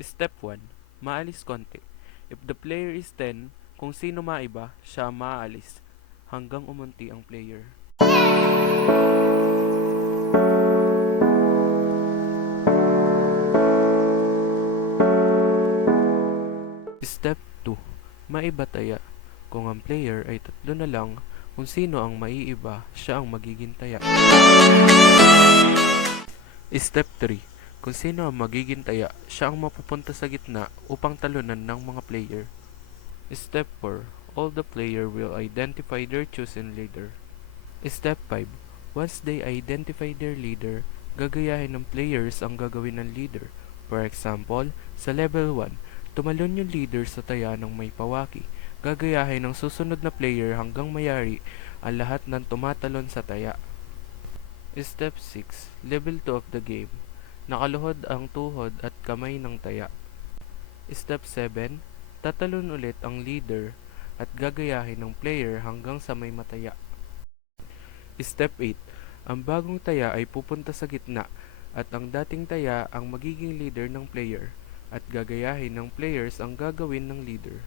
Step 1. Maalis konti. If the player is 10, kung sino maiba, siya maaalis hanggang umunti ang player. Step 2. Maiba taya. Kung ang player ay 3 na lang, kung sino ang maiiba, siya ang magiging taya. Step 3. Kung sino ang magiging taya, siya ang mapupunta sa gitna upang talunan ng mga player. Step 4. All the player will identify their chosen leader. Step 5. Once they identify their leader, gagayahin ng players ang gagawin ng leader. For example, sa level 1, tumalon yung leader sa taya ng may pawaki. Gagayahin ng susunod na player hanggang mayari ang lahat ng tumatalon sa taya. Step 6. Level 2 of the game. Nakaluhod ang tuhod at kamay ng taya. Step 7. Tatalon ulit ang leader at gagayahin ng player hanggang sa may mataya. Step 8. Ang bagong taya ay pupunta sa gitna at ang dating taya ang magiging leader ng player at gagayahin ng players ang gagawin ng leader.